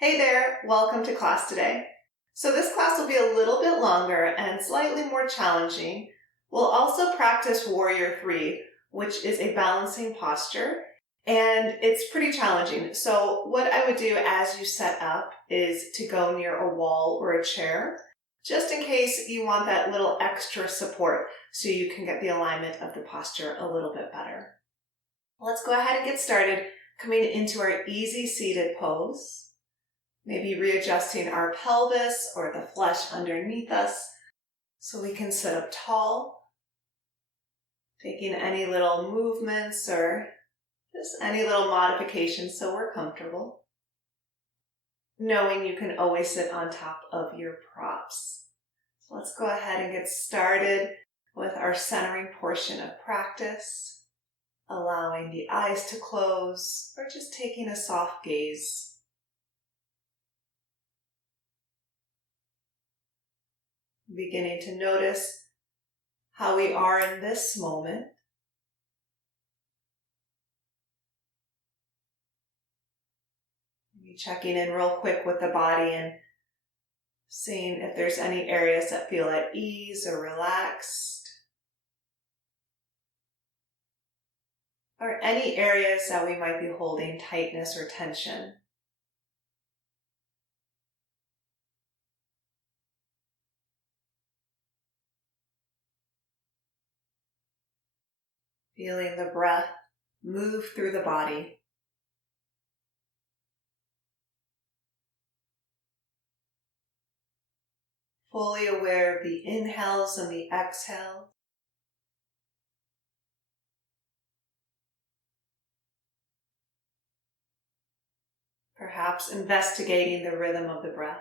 Hey there, welcome to class today. So this class will be a little bit longer and slightly more challenging. We'll also practice Warrior 3, which is a balancing posture, and it's pretty challenging. So what I would do as you set up is to go near a wall or a chair, just in case you want that little extra support so you can get the alignment of the posture a little bit better. Let's go ahead and get started coming into our easy seated pose. Maybe readjusting our pelvis or the flesh underneath us so we can sit up tall. Taking any little movements or just any little modifications so we're comfortable. Knowing you can always sit on top of your props. So let's go ahead and get started with our centering portion of practice. Allowing the eyes to close or just taking a soft gaze. Beginning to notice how we are in this moment. Maybe checking in real quick with the body and seeing if there's any areas that feel at ease or relaxed. Or any areas that we might be holding tightness or tension. Feeling the breath move through the body. Fully aware of the inhales and the exhales. Perhaps investigating the rhythm of the breath.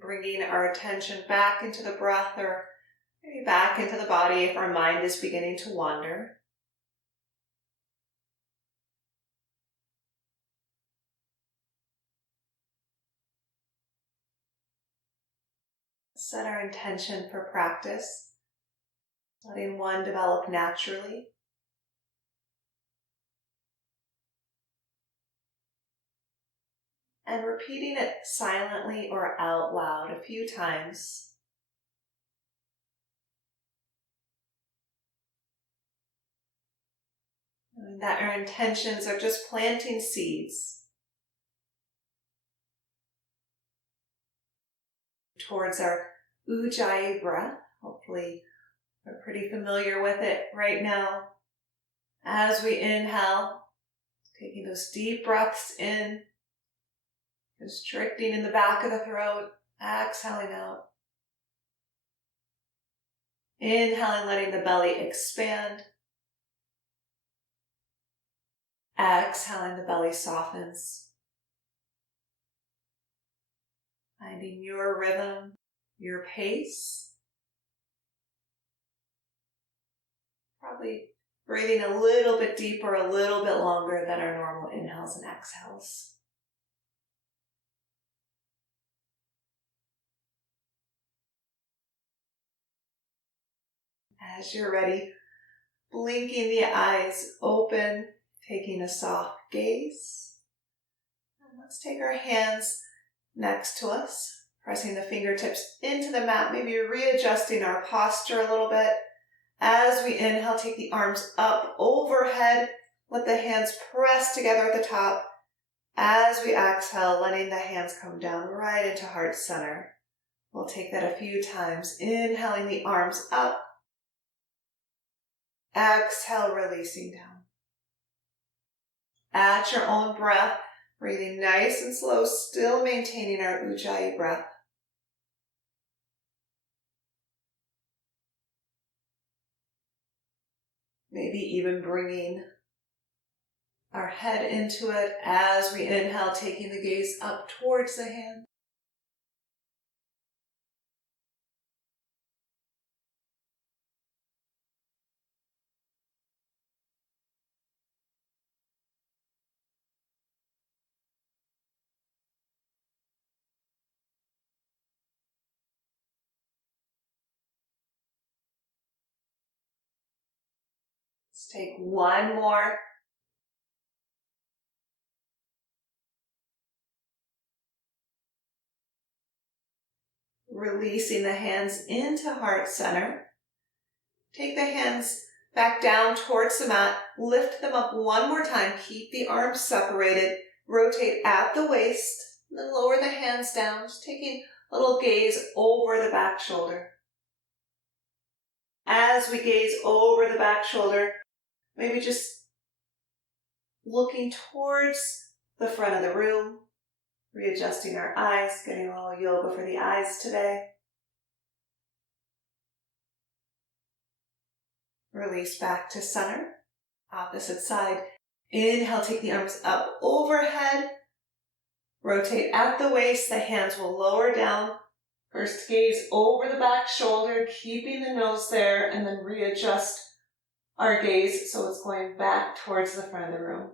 Bringing our attention back into the breath or maybe back into the body if our mind is beginning to wander. Set our intention for practice, letting one develop naturally. And repeating it silently or out loud a few times. Knowing that our intentions are just planting seeds towards our Ujjayi breath. Hopefully we're pretty familiar with it right now. As we inhale, taking those deep breaths in, constricting in the back of the throat, exhaling out. Inhaling, letting the belly expand. Exhaling, the belly softens. Finding your rhythm, your pace. Probably breathing a little bit deeper, a little bit longer than our normal inhales and exhales. As you're ready, blinking the eyes open, taking a soft gaze. And let's take our hands next to us, pressing the fingertips into the mat, maybe readjusting our posture a little bit. As we inhale, take the arms up overhead. Let the hands press together at the top. As we exhale, letting the hands come down right into heart center. We'll take that a few times. Inhaling the arms up. Exhale, releasing down. At your own breath, breathing nice and slow, still maintaining our Ujjayi breath. Maybe even bringing our head into it as we inhale, taking the gaze up towards the hand. Let's take one more. Releasing the hands into heart center. Take the hands back down towards the mat. Lift them up one more time. Keep the arms separated. Rotate at the waist. And then lower the hands down. Just taking a little gaze over the back shoulder. As we gaze over the back shoulder, maybe just looking towards the front of the room. Readjusting our eyes. Getting a little yoga for the eyes today. Release back to center, opposite side. Inhale, take the arms up overhead. Rotate at the waist, the hands will lower down. First gaze over the back shoulder, keeping the nose there, and then readjust our gaze so it's going back towards the front of the room.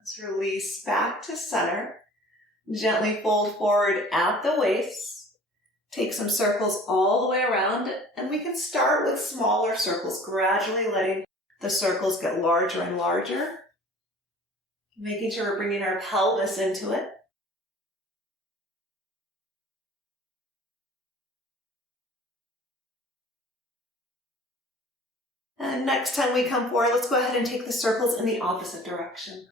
Let's release back to center. Gently fold forward at the waist. Take some circles all the way around, and we can start with smaller circles, gradually letting the circles get larger and larger. Making sure we're bringing our pelvis into it. And next time we come forward, let's go ahead and take the circles in the opposite direction.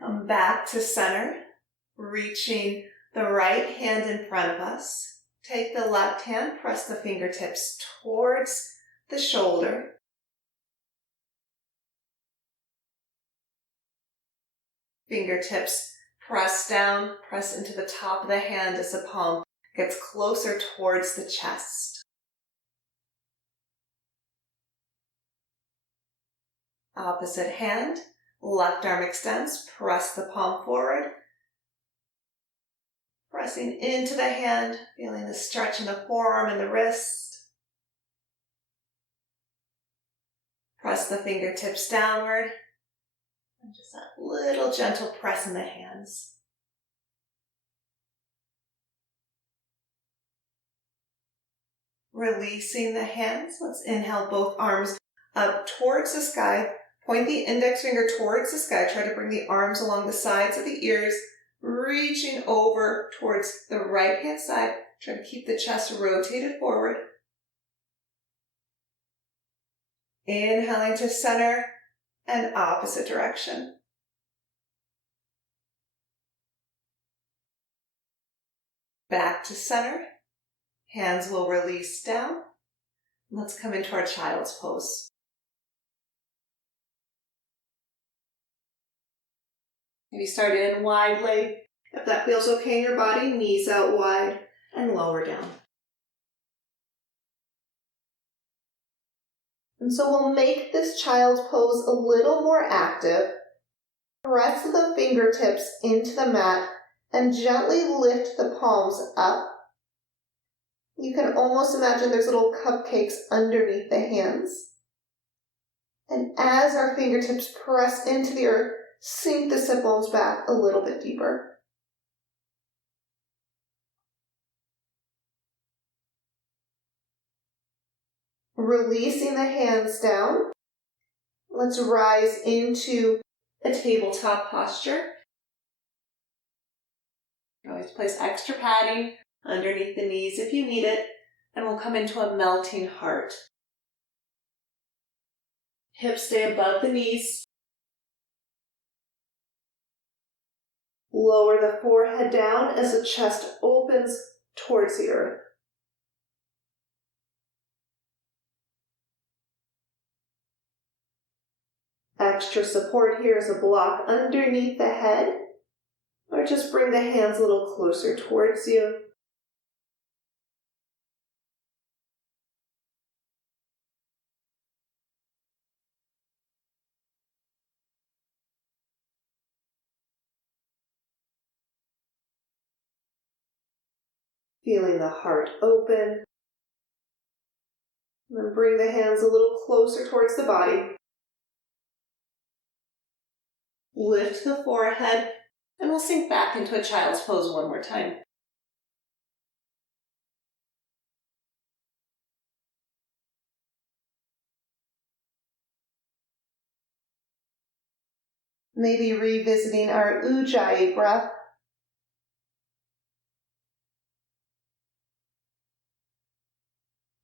Come back to center, reaching the right hand in front of us. Take the left hand, press the fingertips towards the shoulder. Fingertips press down, press into the top of the hand as the palm gets closer towards the chest. Opposite hand, left arm extends, press the palm forward. Pressing into the hand, feeling the stretch in the forearm and the wrist. Press the fingertips downward. And just that little gentle press in the hands. Releasing the hands. Let's inhale both arms up towards the sky. Point the index finger towards the sky. Try to bring the arms along the sides of the ears. Reaching over towards the right hand side. Try to keep the chest rotated forward. Inhaling to center and opposite direction. Back to center. Hands will release down. Let's come into our child's pose. Maybe start in wide leg. If that feels okay in your body, knees out wide and lower down. And so we'll make this child's pose a little more active. Press the fingertips into the mat and gently lift the palms up. You can almost imagine there's little cupcakes underneath the hands. And as our fingertips press into the earth, sink the sit bones back a little bit deeper. Releasing the hands down. Let's rise into a tabletop posture. Always place extra padding underneath the knees if you need it, and we'll come into a melting heart. Hips stay above the knees. Lower the forehead down as the chest opens towards the earth. Extra support here is a block underneath the head, or just bring the hands a little closer towards you. Feeling the heart open. And then bring the hands a little closer towards the body. Lift the forehead, and we'll sink back into a child's pose one more time. Maybe revisiting our Ujjayi breath.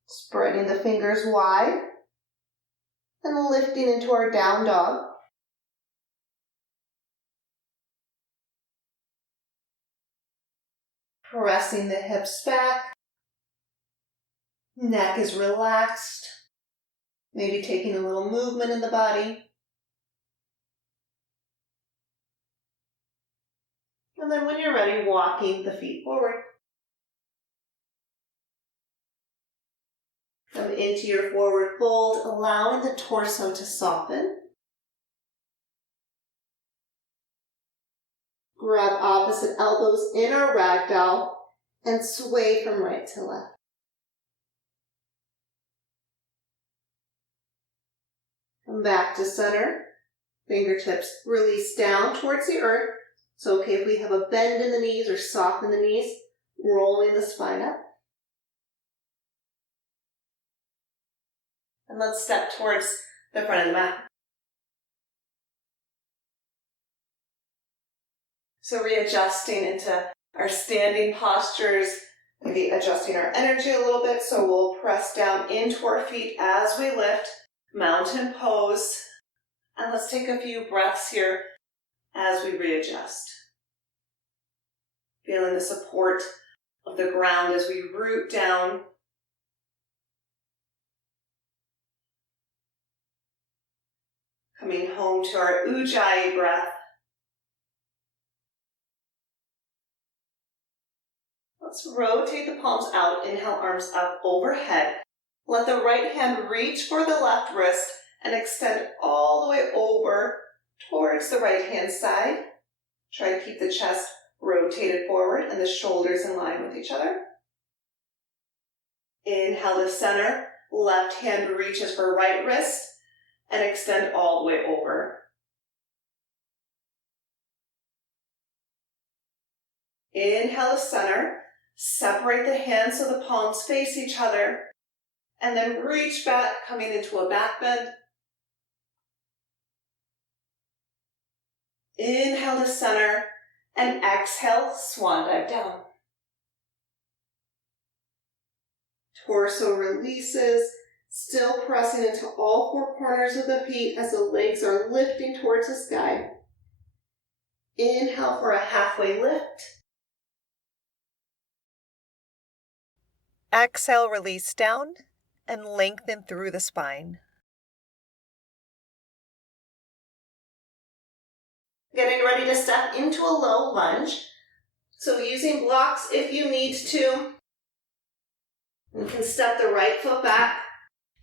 Spreading the fingers wide and lifting into our down dog. Pressing the hips back. Neck is relaxed. Maybe taking a little movement in the body. And then when you're ready, walking the feet forward. Come into your forward fold, allowing the torso to soften. Grab opposite elbows in our ragdoll and sway from right to left. Come back to center. Fingertips release down towards the earth. It's okay if we have a bend in the knees or soften the knees, rolling the spine up. And let's step towards the front of the mat. So readjusting into our standing postures, maybe adjusting our energy a little bit. So we'll press down into our feet as we lift, mountain pose. And let's take a few breaths here as we readjust. Feeling the support of the ground as we root down. Coming home to our Ujjayi breath. Let's rotate the palms out. Inhale, arms up overhead. Let the right hand reach for the left wrist and extend all the way over towards the right hand side. Try to keep the chest rotated forward and the shoulders in line with each other. Inhale to center. Left hand reaches for right wrist and extend all the way over. Inhale to center. Separate the hands so the palms face each other. And then reach back, coming into a back bend. Inhale to center. And exhale, swan dive down. Torso releases, still pressing into all four corners of the feet as the legs are lifting towards the sky. Inhale for a halfway lift. Exhale, release down and lengthen through the spine. Getting ready to step into a low lunge. So using blocks if you need to. You can step the right foot back.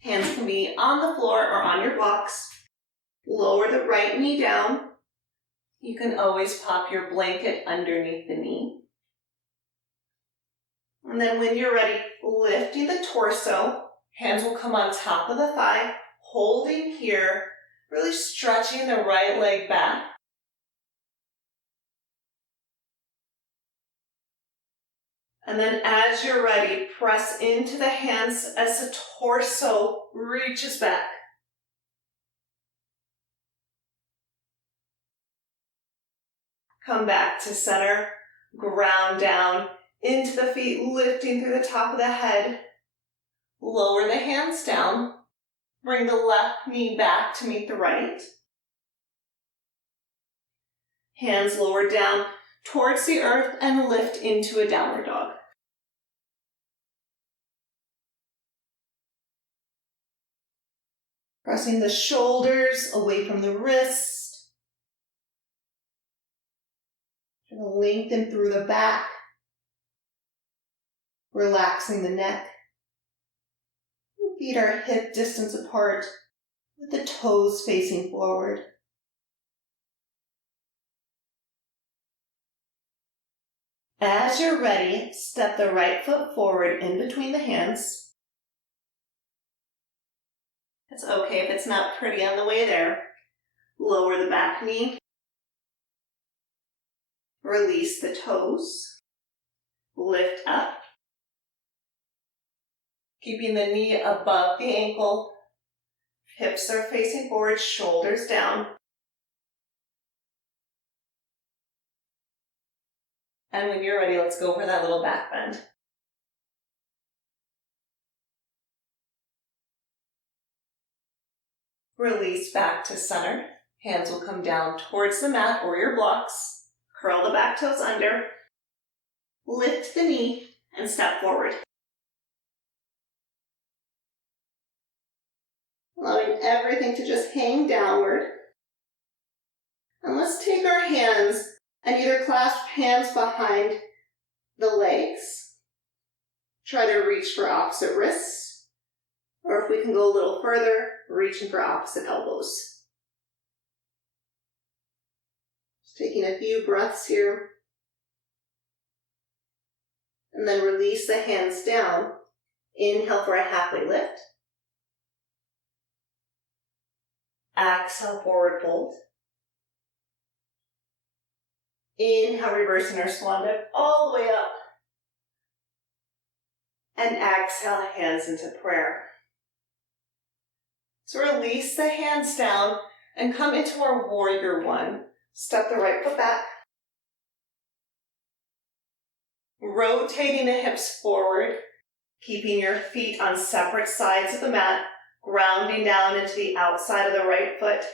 Hands can be on the floor or on your blocks. Lower the right knee down. You can always pop your blanket underneath the knee. And then when you're ready, lifting the torso. Hands will come on top of the thigh, holding here, really stretching the right leg back. And then as you're ready, press into the hands as the torso reaches back. Come back to center, ground down into the feet, lifting through the top of the head. Lower the hands down. Bring the left knee back to meet the right. Hands lower down towards the earth and lift into a downward dog. Pressing the shoulders away from the wrist. Try to lengthen through the back. Relaxing the neck. Feet are hip distance apart with the toes facing forward. As you're ready, step the right foot forward in between the hands. It's okay if it's not pretty on the way there. Lower the back knee. Release the toes. Lift up. Keeping the knee above the ankle. Hips are facing forward, shoulders down. And when you're ready, let's go for that little back bend. Release back to center. Hands will come down towards the mat or your blocks. Curl the back toes under. Lift the knee and step forward. Allowing everything to just hang downward. And let's take our hands and either clasp hands behind the legs. Try to reach for opposite wrists. Or if we can go a little further, reaching for opposite elbows. Just taking a few breaths here. And then release the hands down. Inhale for a halfway lift. Exhale, forward fold. Inhale, reversing our swan dive all the way up. And exhale, hands into prayer. So release the hands down and come into our warrior one. Step the right foot back. Rotating the hips forward, keeping your feet on separate sides of the mat, grounding down into the outside of the right foot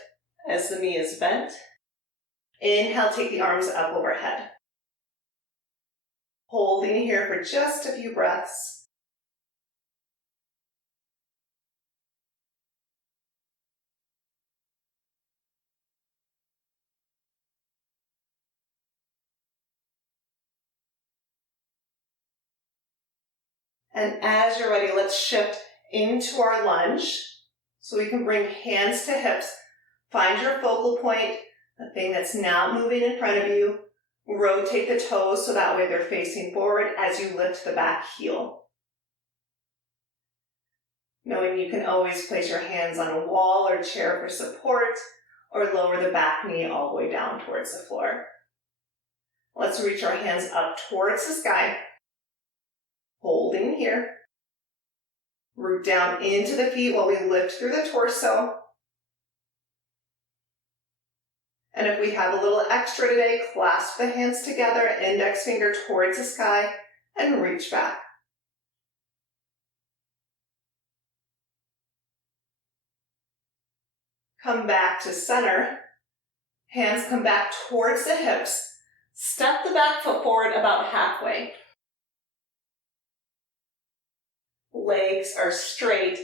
as the knee is bent. Inhale, take the arms up overhead. Holding here for just a few breaths. And as you're ready, let's shift into our lunge. So we can bring hands to hips. Find your focal point, the thing that's not moving in front of you. Rotate the toes so that way they're facing forward as you lift the back heel. Knowing you can always place your hands on a wall or chair for support, or lower the back knee all the way down towards the floor. Let's reach our hands up towards the sky. Holding here. Root down into the feet while we lift through the torso. And if we have a little extra today, clasp the hands together, index finger towards the sky, and reach back. Come back to center. Hands come back towards the hips. Step the back foot forward about halfway. Legs are straight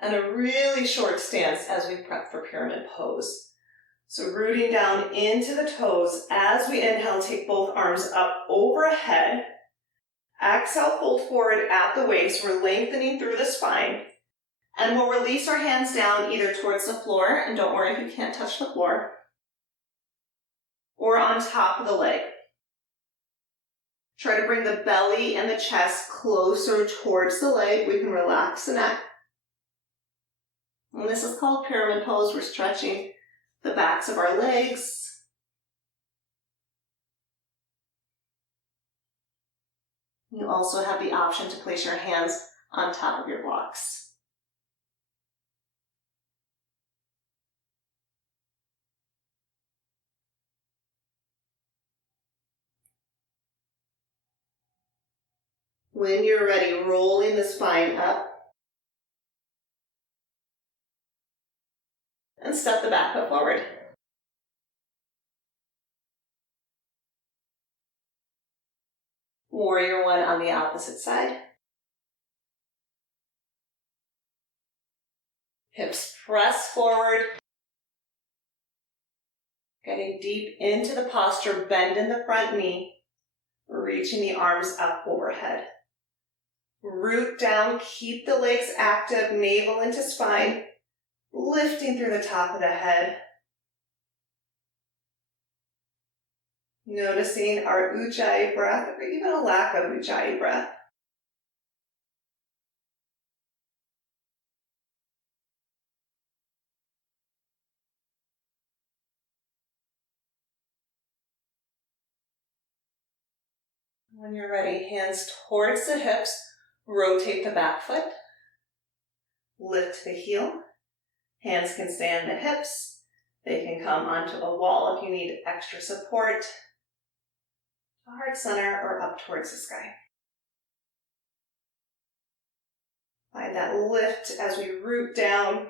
and a really short stance as we prep for pyramid pose. So rooting down into the toes. As we inhale, take both arms up overhead. Exhale, fold forward at the waist. We're lengthening through the spine. And we'll release our hands down either towards the floor, and don't worry if you can't touch the floor, or on top of the leg. Try to bring the belly and the chest closer towards the leg. We can relax the neck. And this is called pyramid pose. We're stretching the backs of our legs. You also have the option to place your hands on top of your blocks. When you're ready, rolling the spine up. And step the back foot forward. Warrior one on the opposite side. Hips press forward. Getting deep into the posture, bend in the front knee. Reaching the arms up overhead. Root down, keep the legs active, navel into spine. Lifting through the top of the head. Noticing our Ujjayi breath, or even a lack of Ujjayi breath. When you're ready, hands towards the hips, rotate the back foot, lift the heel. Hands can stay on the hips. They can come onto a wall if you need extra support, to heart center or up towards the sky. Find that lift as we root down.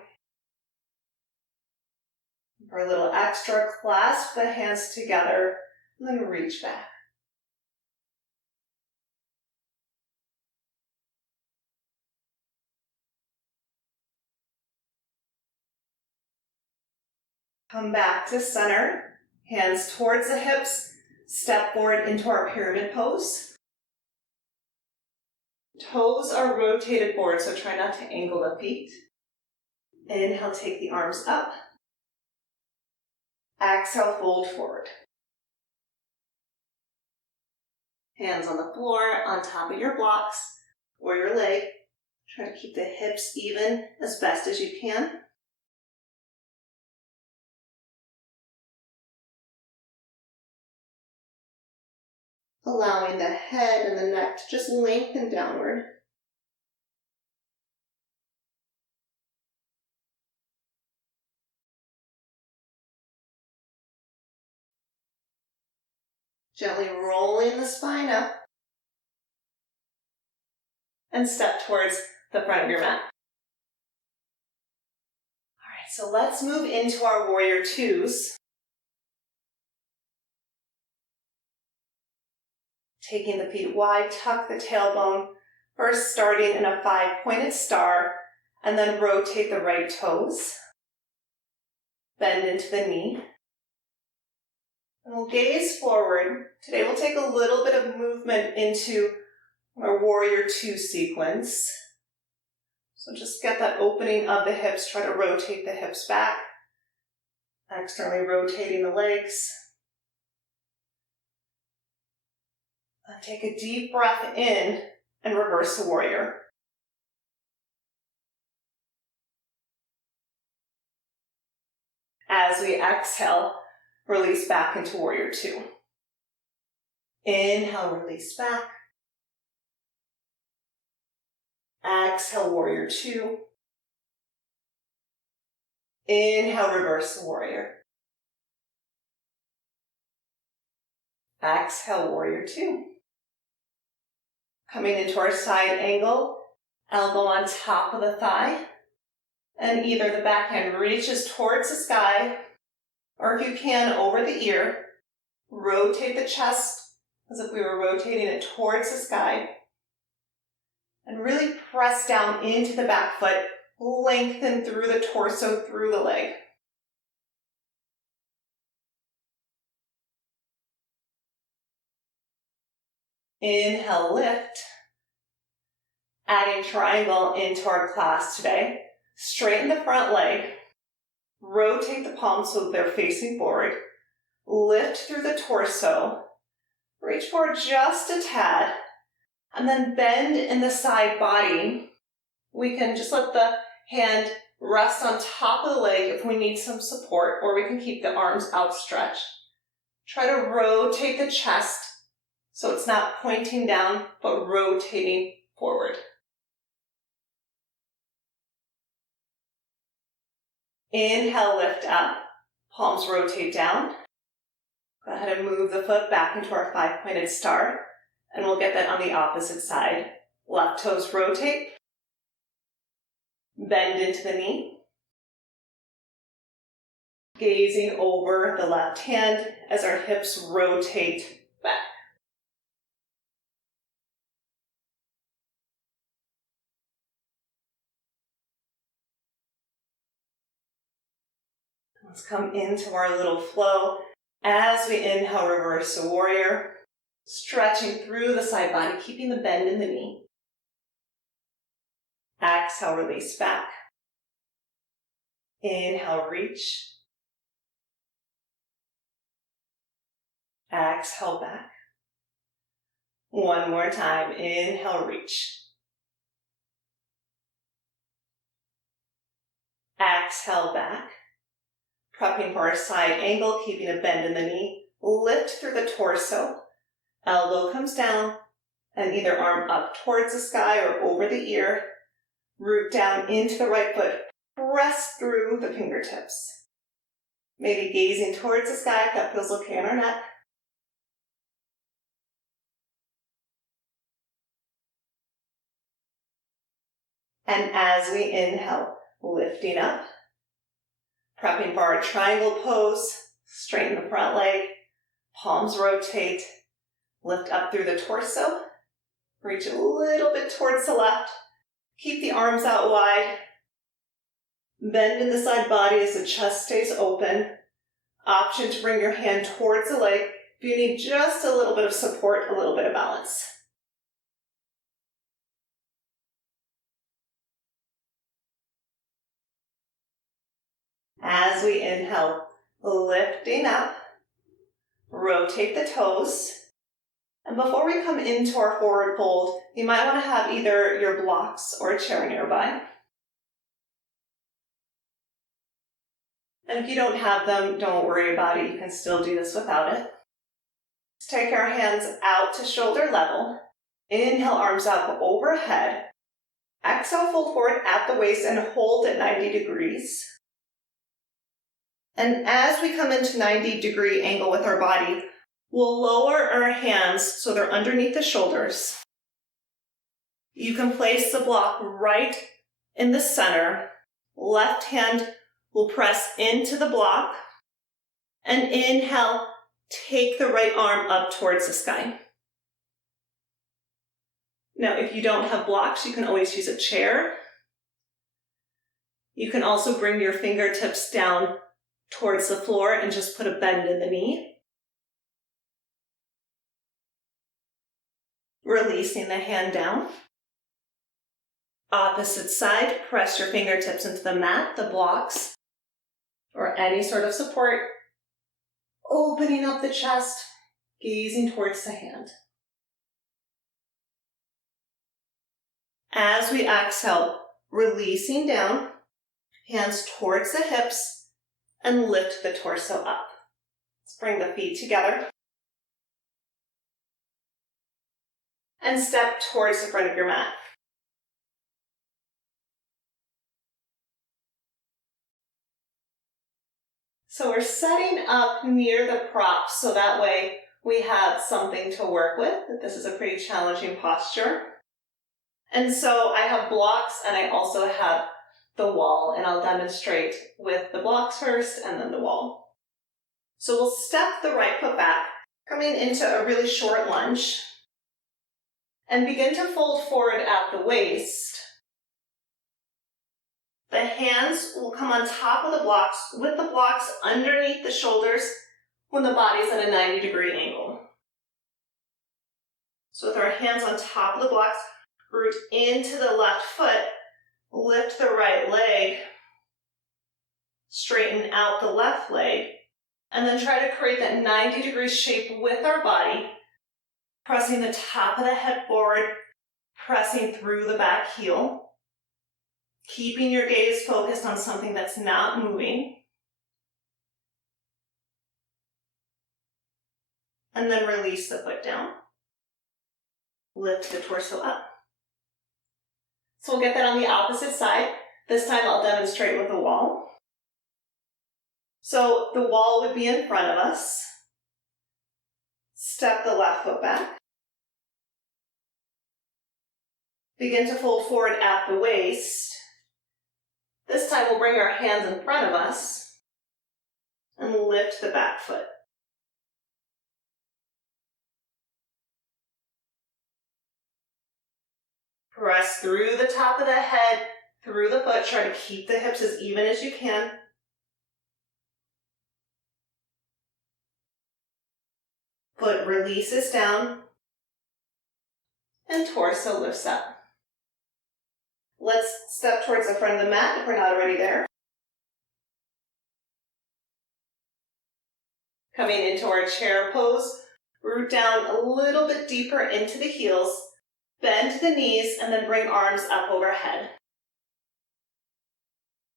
For a little extra, clasp the hands together and then reach back. Come back to center, hands towards the hips, step forward into our pyramid pose. Toes are rotated forward, so try not to angle the feet. Inhale, take the arms up. Exhale, fold forward. Hands on the floor, on top of your blocks or your leg. Try to keep the hips even as best as you can. Allowing the head and the neck to just lengthen downward. Gently rolling the spine up. And step towards the front of your mat. All right, so let's move into our warrior twos. Taking the feet wide, tuck the tailbone. First starting in a 5-pointed star, and then rotate the right toes. Bend into the knee. And we'll gaze forward. Today we'll take a little bit of movement into our warrior two sequence. So just get that opening of the hips. Try to rotate the hips back. Externally rotating the legs. And take a deep breath in and reverse the warrior. As we exhale, release back into warrior two. Inhale, release back. Exhale, warrior two. Inhale, reverse the warrior. Exhale, warrior two. Coming into our side angle, elbow on top of the thigh. And either the backhand reaches towards the sky, or if you can, over the ear. Rotate the chest as if we were rotating it towards the sky. And really press down into the back foot, lengthen through the torso, through the leg. Inhale, lift. Adding triangle into our class today. Straighten the front leg. Rotate the palms so they're facing forward. Lift through the torso. Reach forward just a tad. And then bend in the side body. We can just let the hand rest on top of the leg if we need some support, or we can keep the arms outstretched. Try to rotate the chest so it's not pointing down, but rotating forward. Inhale, lift up. Palms rotate down. Go ahead and move the foot back into our 5-pointed star, and we'll get that on the opposite side. Left toes rotate. Bend into the knee. Gazing over the left hand as our hips rotate back. Let's come into our little flow. As we inhale, reverse the warrior. Stretching through the side body, keeping the bend in the knee. Exhale, release back. Inhale, reach. Exhale, back. One more time. Inhale, reach. Exhale, back. Prepping for our side angle, keeping a bend in the knee. Lift through the torso. Elbow comes down, and either arm up towards the sky or over the ear. Root down into the right foot. Press through the fingertips. Maybe gazing towards the sky if that feels okay on our neck. And as we inhale, lifting up, prepping for our triangle pose, straighten the front leg, palms rotate, lift up through the torso, reach a little bit towards the left, keep the arms out wide, bend in the side body as the chest stays open. Option to bring your hand towards the leg if you need just a little bit of support, a little bit of balance. As we inhale, lifting up, rotate the toes. And before we come into our forward fold, you might want to have either your blocks or a chair nearby. And if you don't have them, don't worry about it. You can still do this without it. Let's take our hands out to shoulder level. Inhale, arms up overhead. Exhale, fold forward at the waist and hold at 90 degrees. And as we come into 90-degree angle with our body, we'll lower our hands so they're underneath the shoulders. You can place the block right in the center. Left hand will press into the block. And inhale, take the right arm up towards the sky. Now, if you don't have blocks, you can always use a chair. You can also bring your fingertips down towards the floor and just put a bend in the knee. Releasing the hand down. Opposite side, press your fingertips into the mat, the blocks, or any sort of support. Opening up the chest, gazing towards the hand. As we exhale, releasing down, hands towards the hips, and lift the torso up. Let's bring the feet together. And step towards the front of your mat. So we're setting up near the props so that way we have something to work with. This is a pretty challenging posture. And so I have blocks and I also have the wall, and I'll demonstrate with the blocks first and then the wall. So we'll step the right foot back, coming into a really short lunge, and begin to fold forward at the waist. The hands will come on top of the blocks with the blocks underneath the shoulders when the body's at a 90-degree angle. So with our hands on top of the blocks, root into the left foot, lift the right leg, straighten out the left leg, and then try to create that 90-degree shape with our body, pressing the top of the head forward, pressing through the back heel, keeping your gaze focused on something that's not moving, and then release the foot down. Lift the torso up. So we'll get that on the opposite side. This time I'll demonstrate with the wall. So the wall would be in front of us. Step the left foot back. Begin to fold forward at the waist. This time we'll bring our hands in front of us and lift the back foot. Press through the top of the head, through the foot. Try to keep the hips as even as you can. Foot releases down, and torso lifts up. Let's step towards the front of the mat if we're not already there. Coming into our chair pose, root down a little bit deeper into the heels. Bend the knees and then bring arms up overhead.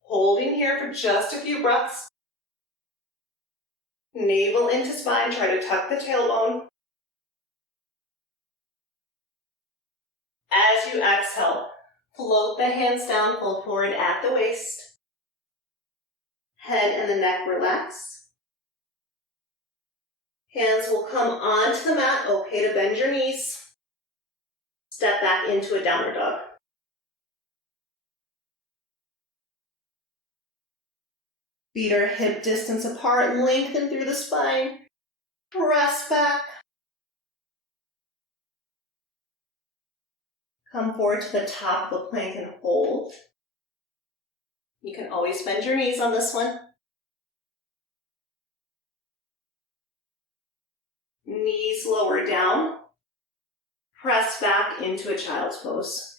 Holding here for just a few breaths. Navel into spine, try to tuck the tailbone. As you exhale, float the hands down, fold forward at the waist. Head and the neck relax. Hands will come onto the mat, okay to bend your knees. Step back into a downward dog. Feet are hip distance apart, lengthen through the spine. Press back. Come forward to the top of the plank and hold. You can always bend your knees on this one. Knees lower down. Press back into a child's pose.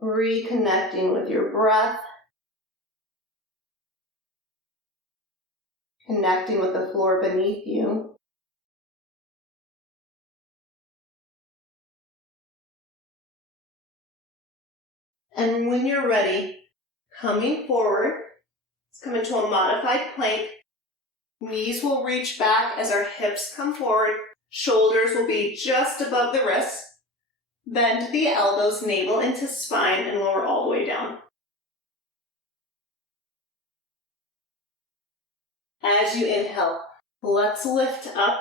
Reconnecting with your breath. Connecting with the floor beneath you. And when you're ready, coming forward, let's come into a modified plank. Knees will reach back as our hips come forward. Shoulders will be just above the wrists. Bend the elbows, navel into spine, and lower all the way down. As you inhale, let's lift up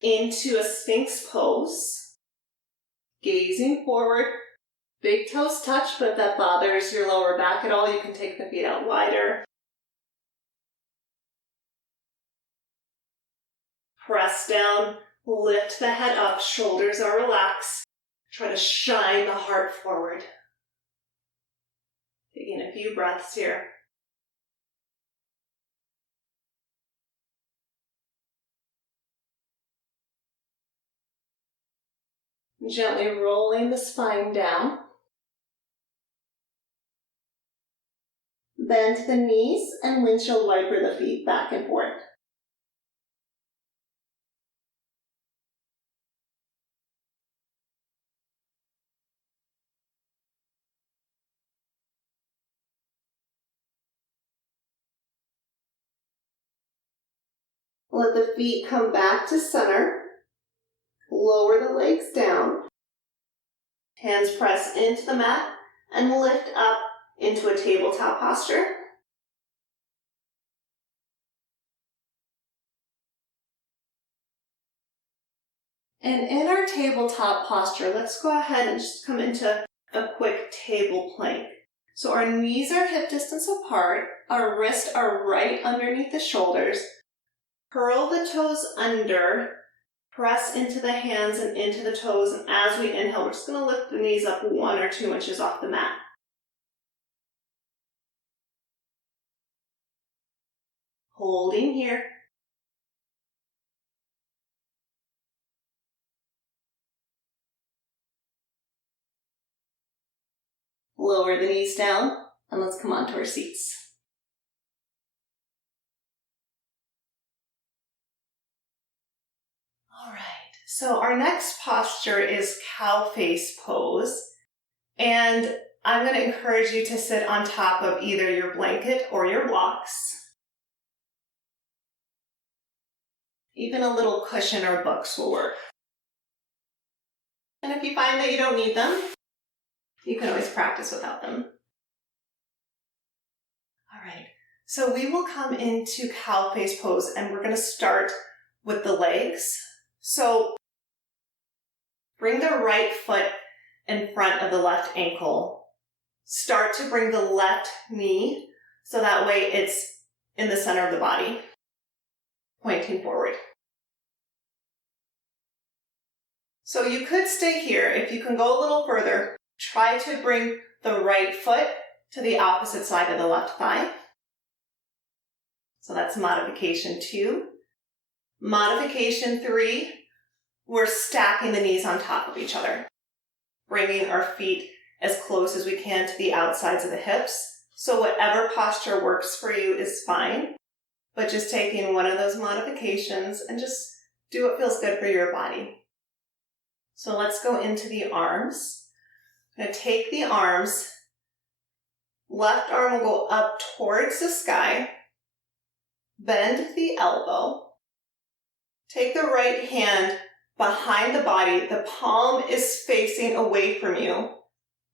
into a Sphinx pose. Gazing forward, big toes touch, but if that bothers your lower back at all, you can take the feet out wider. Press down, lift the head up, shoulders are relaxed. Try to shine the heart forward. Taking a few breaths here. Gently rolling the spine down. Bend the knees and windshield wiper the feet back and forth. Let the feet come back to center. Lower the legs down. Hands press into the mat and lift up into a tabletop posture. And in our tabletop posture, let's go ahead and just come into a quick table plank. So our knees are hip distance apart, our wrists are right underneath the shoulders. Curl the toes under, press into the hands and into the toes, and as we inhale, we're just going to lift the knees up 1 or 2 inches off the mat. Holding here. Lower the knees down, and let's come onto our seats. All right, so our next posture is cow face pose, and I'm going to encourage you to sit on top of either your blanket or your blocks. Even a little cushion or books will work. And if you find that you don't need them, you can always practice without them. All right, so we will come into cow face pose, and we're going to start with the legs. So bring the right foot in front of the left ankle. Start to bring the left knee so that way it's in the center of the body, pointing forward. So you could stay here. If you can go a little further, try to bring the right foot to the opposite side of the left thigh. So that's modification 2. Modification 3, we're stacking the knees on top of each other, bringing our feet as close as we can to the outsides of the hips. So whatever posture works for you is fine, but just taking one of those modifications and just do what feels good for your body. So let's go into the arms. I'm going to take the arms, Left arm will go up towards the sky. Bend the elbow. Take the right hand behind the body. The palm is facing away from you.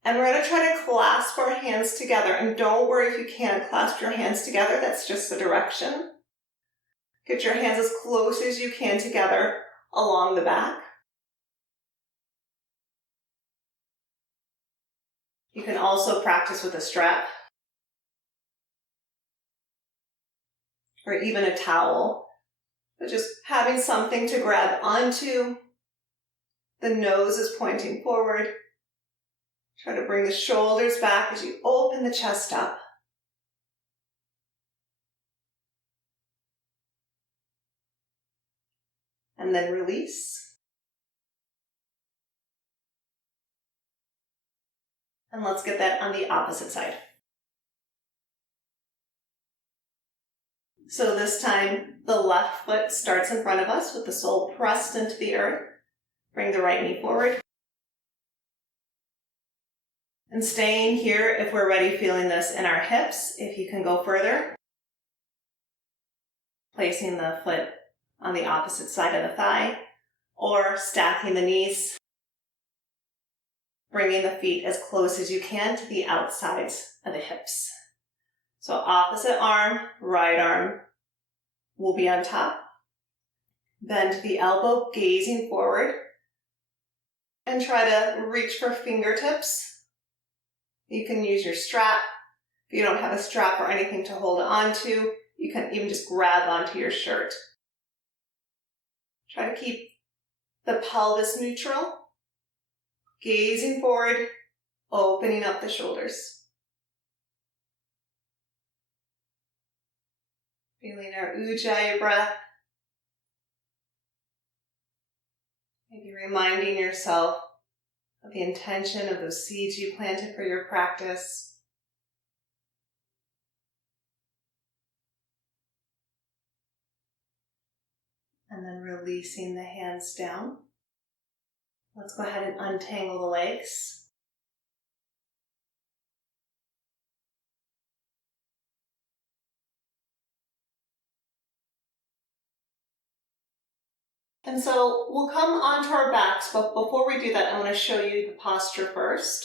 And we're going to try to clasp our hands together. And don't worry if you can't clasp your hands together. That's just the direction. Get your hands as close as you can together along the back. You can also practice with a strap or even a towel. But just having something to grab onto. The nose is pointing forward. Try to bring the shoulders back as you open the chest up. And then release. And let's get that on the opposite side. So this time, the left foot starts in front of us with the sole pressed into the earth. Bring the right knee forward. And staying here, if we're ready, feeling this in our hips. If you can go further, placing the foot on the opposite side of the thigh, or stacking the knees, bringing the feet as close as you can to the outsides of the hips. So opposite arm, right arm will be on top. Bend the elbow, gazing forward, and try to reach for fingertips. You can use your strap. If you don't have a strap or anything to hold on to, you can even just grab onto your shirt. Try to keep the pelvis neutral, gazing forward, opening up the shoulders. Feeling our Ujjayi breath. Maybe reminding yourself of the intention of those seeds you planted for your practice. And then releasing the hands down. Let's go ahead and untangle the legs. And so we'll come onto our backs, but before we do that, I want to show you the posture first.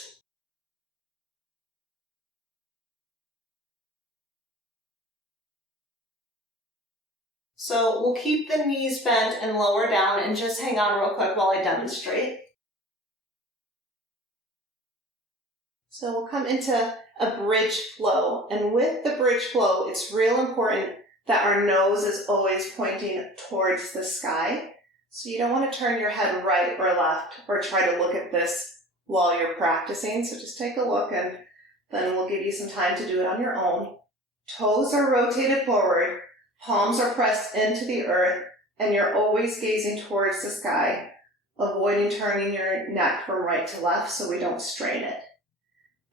So we'll keep the knees bent and lower down and just hang on real quick while I demonstrate. So we'll come into a bridge flow, and with the bridge flow, it's real important that our nose is always pointing towards the sky. So you don't want to turn your head right or left or try to look at this while you're practicing. So just take a look and then we'll give you some time to do it on your own. Toes are rotated forward, palms are pressed into the earth, and you're always gazing towards the sky, avoiding turning your neck from right to left so we don't strain it.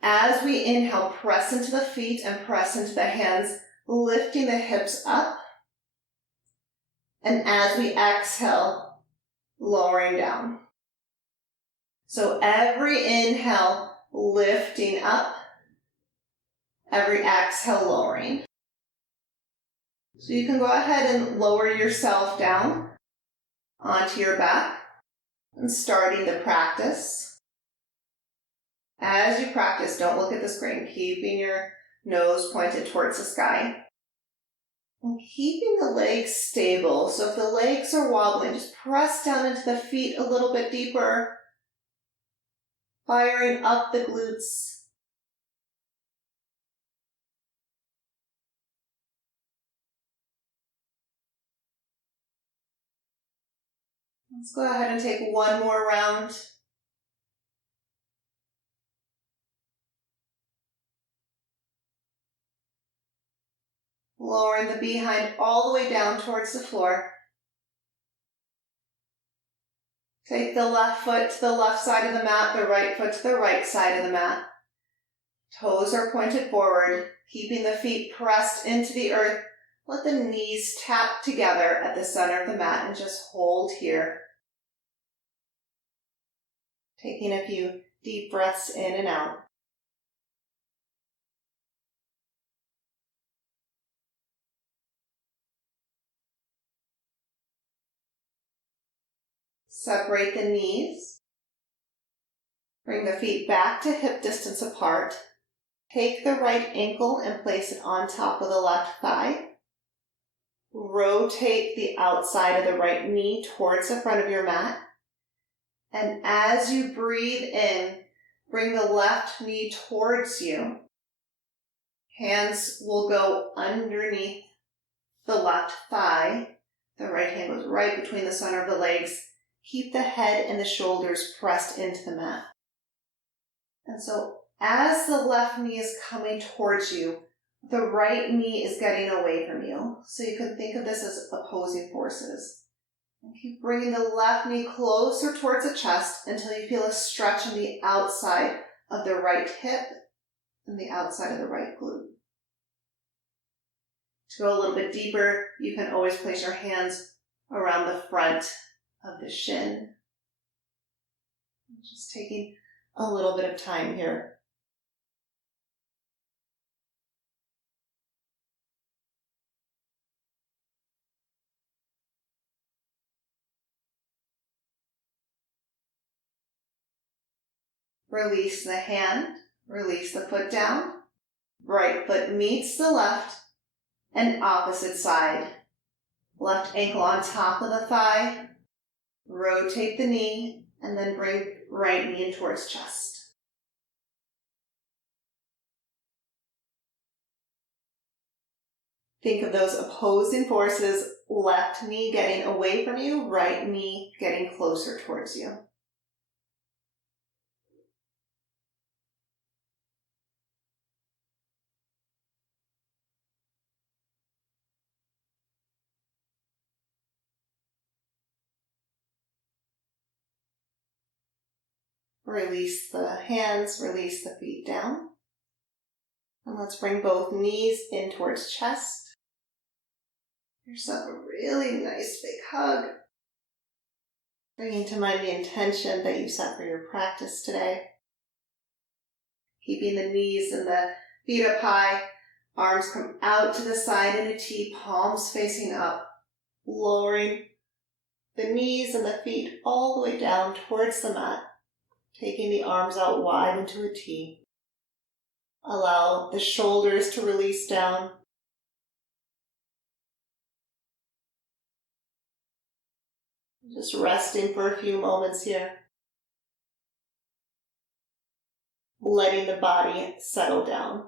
As we inhale, press into the feet and press into the hands, lifting the hips up. And as we exhale, lowering down. So every inhale, lifting up. Every exhale, lowering. So you can go ahead and lower yourself down onto your back and starting the practice. As you practice, don't look at the screen, keeping your nose pointed towards the sky. And keeping the legs stable. So if the legs are wobbling, just press down into the feet a little bit deeper. Firing up the glutes. Let's go ahead and take one more round. Lowering the behind all the way down towards the floor. Take the left foot to the left side of the mat, the right foot to the right side of the mat. Toes are pointed forward, keeping the feet pressed into the earth. Let the knees tap together at the center of the mat and just hold here. Taking a few deep breaths in and out. Separate the knees. Bring the feet back to hip distance apart. Take the right ankle and place it on top of the left thigh. Rotate the outside of the right knee towards the front of your mat. And as you breathe in, bring the left knee towards you. Hands will go underneath the left thigh. The right hand goes right between the center of the legs. Keep the head and the shoulders pressed into the mat. And so as the left knee is coming towards you, the right knee is getting away from you. So you can think of this as opposing forces. And keep bringing the left knee closer towards the chest until you feel a stretch on the outside of the right hip and the outside of the right glute. To go a little bit deeper, you can always place your hands around the front of the shin. Just taking a little bit of time here. Release the hand, release the foot down. Right foot meets the left and opposite side. Left ankle on top of the thigh. Rotate the knee and then bring right knee in towards chest. Think of those opposing forces, left knee getting away from you, right knee getting closer towards you. Release the hands, release the feet down. And let's bring both knees in towards chest. Give yourself a really nice big hug. Bringing to mind the intention that you set for your practice today. Keeping the knees and the feet up high. Arms come out to the side in a T, palms facing up. Lowering the knees and the feet all the way down towards the mat. Taking the arms out wide into a T. Allow the shoulders to release down. Just resting for a few moments here. Letting the body settle down.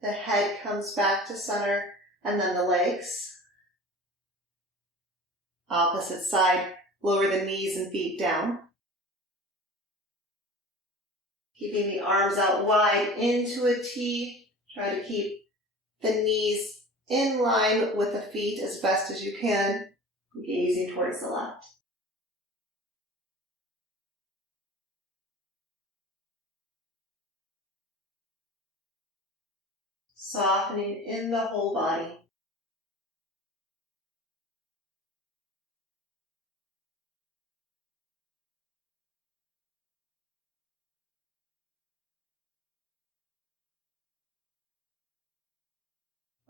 The head comes back to center and then the legs. Opposite side, lower the knees and feet down. Keeping the arms out wide into a T. Try to keep the knees in line with the feet as best as you can, gazing towards the left. Softening in the whole body.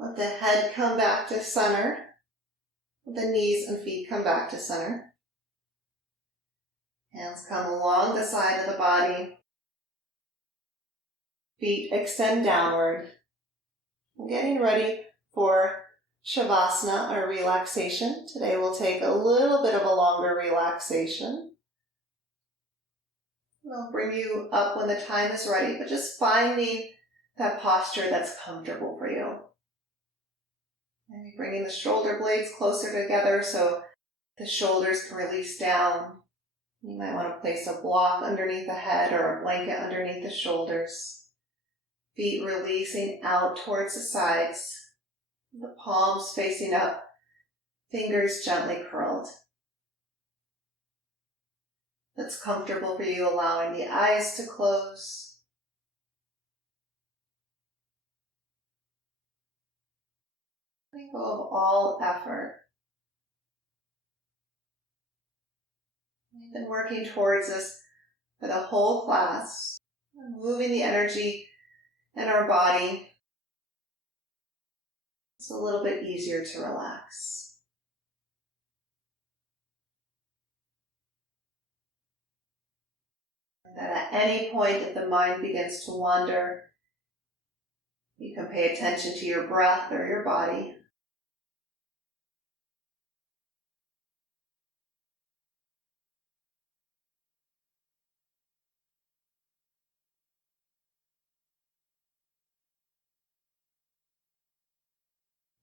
Let the head come back to center. The knees and feet come back to center. Hands come along the side of the body. Feet extend downward. Getting ready for Shavasana, or relaxation. Today we'll take a little bit of a longer relaxation. We'll bring you up when the time is ready, but just finding that posture that's comfortable for you. Maybe bringing the shoulder blades closer together so the shoulders can release down. You might want to place a block underneath the head or a blanket underneath the shoulders. Feet releasing out towards the sides. The palms facing up, fingers gently curled. That's comfortable for you, allowing the eyes to close. Letting go of all effort. We've been working towards this for the whole class, moving the energy and our body is a little bit easier to relax. And that at any point if the mind begins to wander, you can pay attention to your breath or your body.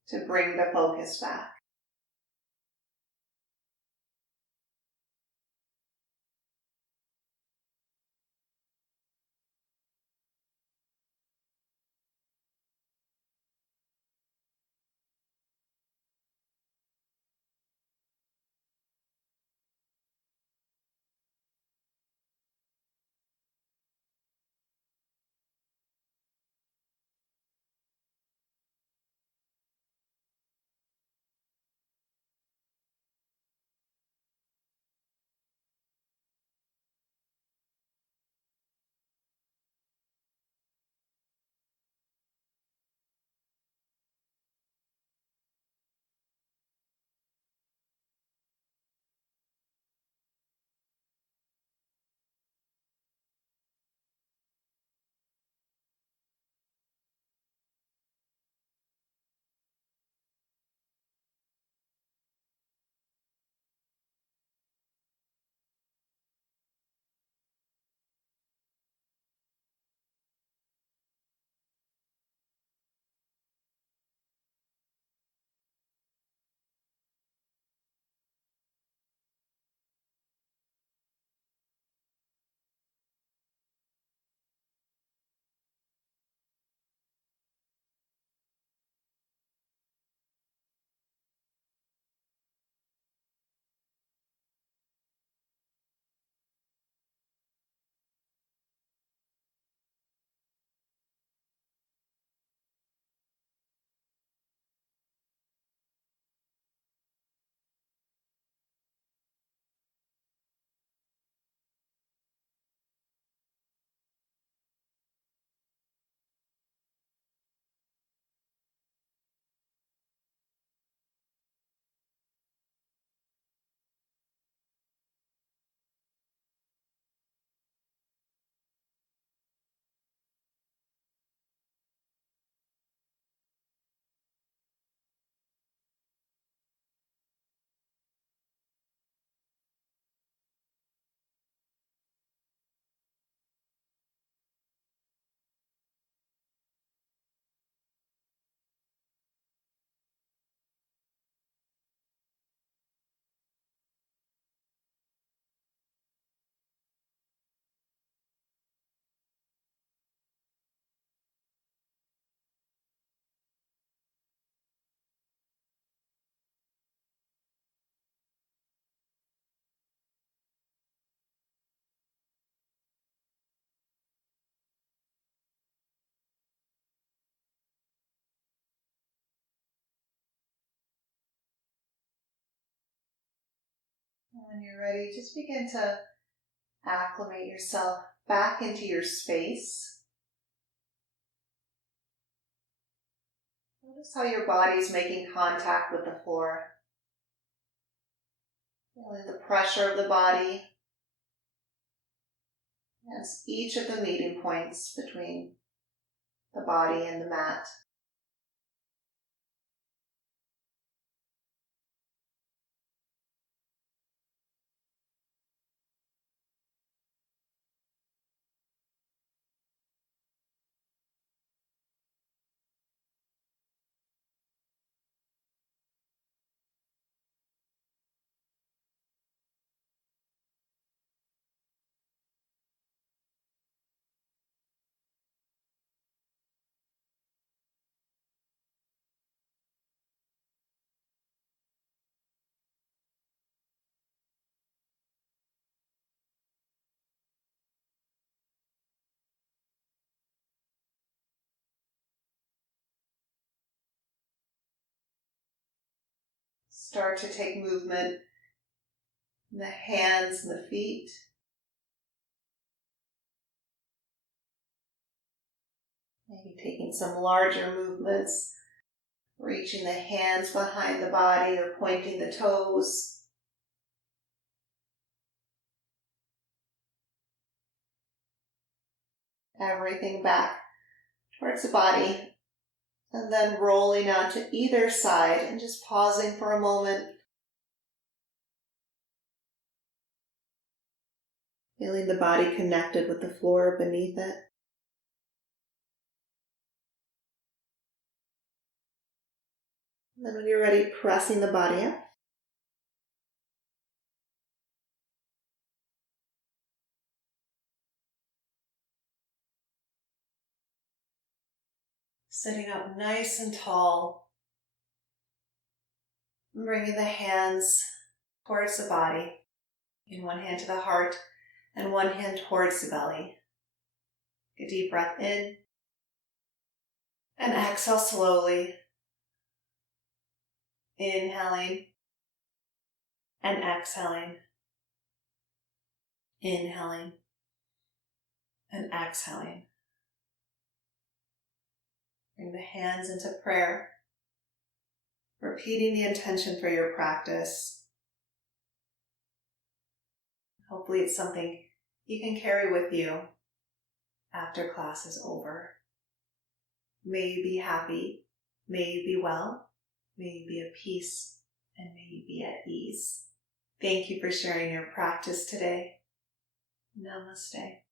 To bring the focus back. When you're ready, just begin to acclimate yourself back into your space. Notice how your body's making contact with the floor. Feeling the pressure of the body as each of the meeting points between the body and the mat. Start to take movement in the hands and the feet. Maybe taking some larger movements, reaching the hands behind the body or pointing the toes. Everything back towards the body, and then rolling onto either side and just pausing for a moment. Feeling the body connected with the floor beneath it. And then when you're ready, pressing the body up. Sitting up nice and tall. Bringing the hands towards the body. In one hand to the heart and one hand towards the belly. Take a deep breath in. And exhale slowly. Inhaling and exhaling. Inhaling and exhaling. Bring the hands into prayer. Repeating the intention for your practice. Hopefully it's something you can carry with you after class is over. May you be happy, may you be well, may you be at peace, and may you be at ease. Thank you for sharing your practice today. Namaste.